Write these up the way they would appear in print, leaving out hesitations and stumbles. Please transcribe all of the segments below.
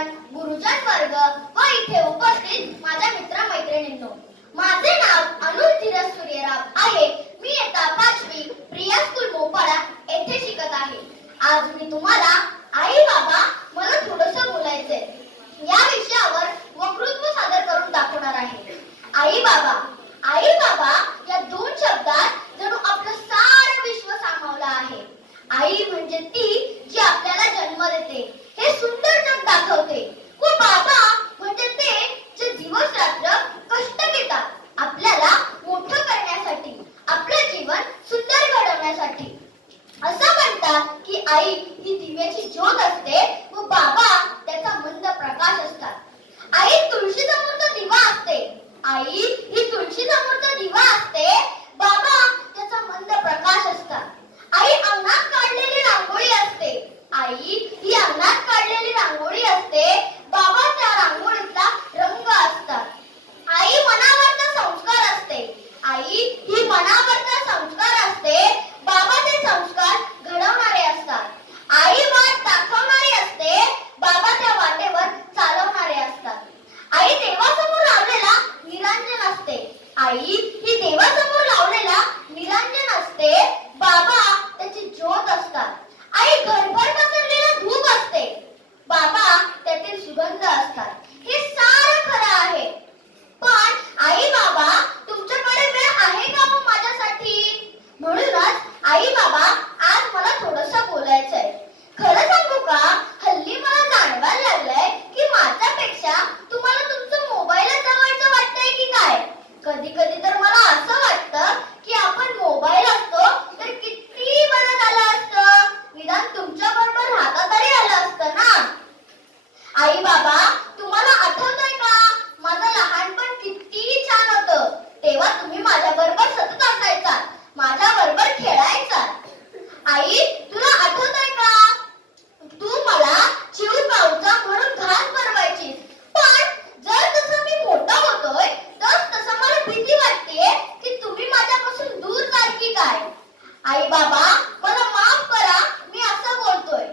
शिक्षकगण, गुरुजन वर्ग व इथे उपस्थित माझ्या मित्र-मैत्रिणींनो, माझे नाव अनुल धीरज सूर्यराव आहे. मी इयत्ता 5वी प्रिया स्कूल मोपाळा येथे शिकत आहे. आज मी तुम्हाला आई बाबा मला थोडंसं बोलायचंय या विषयावर वक्तृत्व सादर करून दाखवणार आहे. आई बाबा, आई बाबा या दोन शब्दात जणू आपलं सारं विश्व सामावलं आहे. आई म्हणजे ती जी आपल्याला जन्म देते, हे सुंदर जग दाखवते, व बाबा म्हणजे ते जे दिवस रात्र कष्ट घेतात आपल्याला मोठं करण्यासाठी, आपलं जीवन सुंदर घडवण्यासाठी. असं म्हणतात की आई ही दिव्याची ज्योत असते व बाबा त्याचा मंद प्रकाश असतात. आई तुळशी समोरचा दिवा असते, आई ही तुळशी समोरचा दिवा असते, बाबा त्याचा मंद प्रकाश असतात. आई अंगणात काढलेली रांगोळी असते, आई ही अंगणात काढलेली रांगोळी असते, बाबा त्या रांगोळीचा रंग असतात. आई मनावरचा संस्कार असते, आई ही मनावरचा संस्कार असते, बाबा ते संस्कार घडवणारे असतात. आई वाट दाखवणारी असते, बाबा त्या वाटेवर चालवणारे असतात. आई देवासमोर लावलेला निरांजन असते, आई ही देवासमोर लावलेला निरांजन असते, बाबा त्याची ज्योत असतात. आई घरभर पसरलेला धूप असते, बाबा त्यातील सुगंध असतात. हे सारं खरं आहे, पण आई बाबा तुमच्याकडे वेळ आहे का हो माझ्यासाठी? म्हणूनच आई बाबा आज मला थोडंसं बोलायचंय. खरं सांगू का, हल्ली मला जाणवायला लागलंय की माझ्यापेक्षा तुम्हाला तुमचं मोबाईलच जवळचं वाटतंय की काय. कधी कधी तर मला असं वाटतं की आपण मोबाईल असतो तर किती बरं झालं असतं, निदान तुमच्या बरोबर राहता तरी आलं असतं ना. आई बाबा तुम्हाला आठवतंय का, माझं लहानपण किती छान होतं. तेव्हा तुम्ही माझ्या बरोबर सतत असायचा, माझ्या बरोबर खेळायचा. आई तुला आठवतंय का, तू मला चिव पावचा म्हणून घास भरवायची, पण जर तसं मी मोठा होतोय तसं मला भीती वाटतेय की तुम्ही माझ्यापासून दूर जाल की काय. आई बाबा मला माफ करा, मी असं बोलतोय,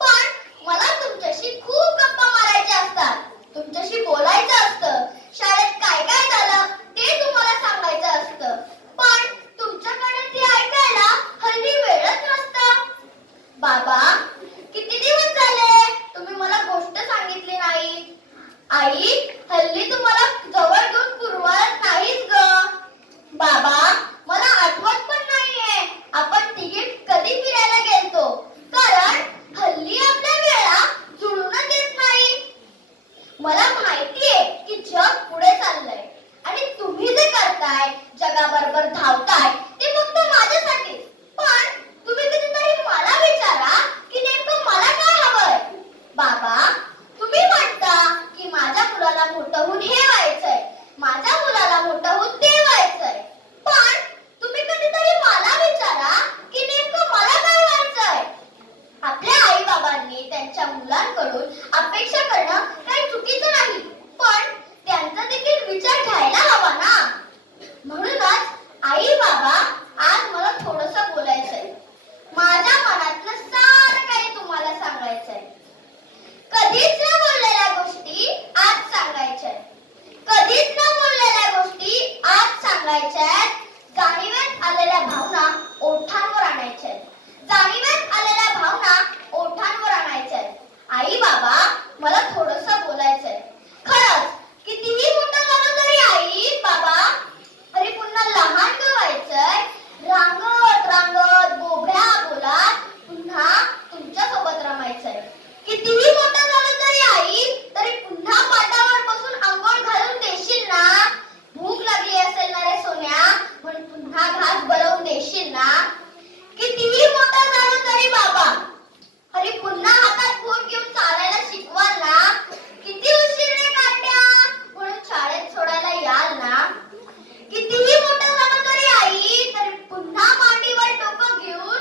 पण मला तुमच्याशी खूप गप्पा मारायच्या असतात, तुमच्याशी बोलायचं असतं. शाळेत काय काय झालं ते तुम्हाला सांगायचं असतं, पण तुमच्याकडे ते ऐकायला हल्ली वेळच नसतं. बाबा किती दिवस झाले तुम्ही मला गोष्ट सांगितली नाही. आई हल्ली तुम्हाला जवळ घेऊन पुरवत नाहीच ग. बाबा मला आठवत पण नाहीये आपण तिकीट कधी फिरायला गेलतो, कारण हल्ली आपल्या वेळा जुळूनच येत नाही. मला माहितीये की जग पुढे चाललंय आणि तुम्ही जे करताय, जगाबरोबर धावताय, ते फक्त माझ्यासाठी. पण तुम्ही कधीतरी मला विचारा की नेमकं मला काय हवंय. बाबा तुम्ही म्हणता की माझ्या मुलाला मोठं होऊन हे व्हायचंय, माझ्या मुलाला मोठं होऊन ते व्हायचंय, पण तुम्ही कधीतरी मला विचारा की नेमकं मला काय व्हायचंय. आपल्या आई बाबांनी त्यांच्या मुलांकडून अपेक्षा करणं काही चुकीचं नाही, पण त्यांचा देखील विचार घ्यायला हवा ना. म्हणूनच आई बाबा आज मला थोडंसं बोलायचंय, माझ्या मनातलं सारं काही तुम्हाला सांगायचंय. कधीच न बोललेल्या गोष्टी आज सांगायच्या, कधीच न बोललेल्या गोष्टी आज सांगायच्या. जाणीवेत आलेल्या भावना ओठांवर आणायच्या, जाणीवेत आलेल्या भावना ओठांवर आणायच्या. आई बाबा मला थोडंसं बोलायचंय. खरंच कितीही मोठं झालं तरी आई बाबा अरे पुन्हा लहान व्हायचंय, रांगत रांगत बोभ्या बोलात पुन्हा तुमच्या सोबत रमायचंय. कितीही मोठं झालं तरी आई तरी पुन्हा पाटावर बसून अंघोळ घालून देशील ना. भूक लागली असेल ना रे सोन्या म्हणून पुन्हा घास बनवून देशील ना. कितीही मोठं झालं तरी बाबा अरे पुन्हा हातात फोन घेऊन चालायला शिकवाल ना. किती उशिरा काढल्या म्हणून शाळेत सोडायला याल ना. कितीही मोठं झालं तरी आई तरी पुन्हा मांडीवर डोकं घेऊन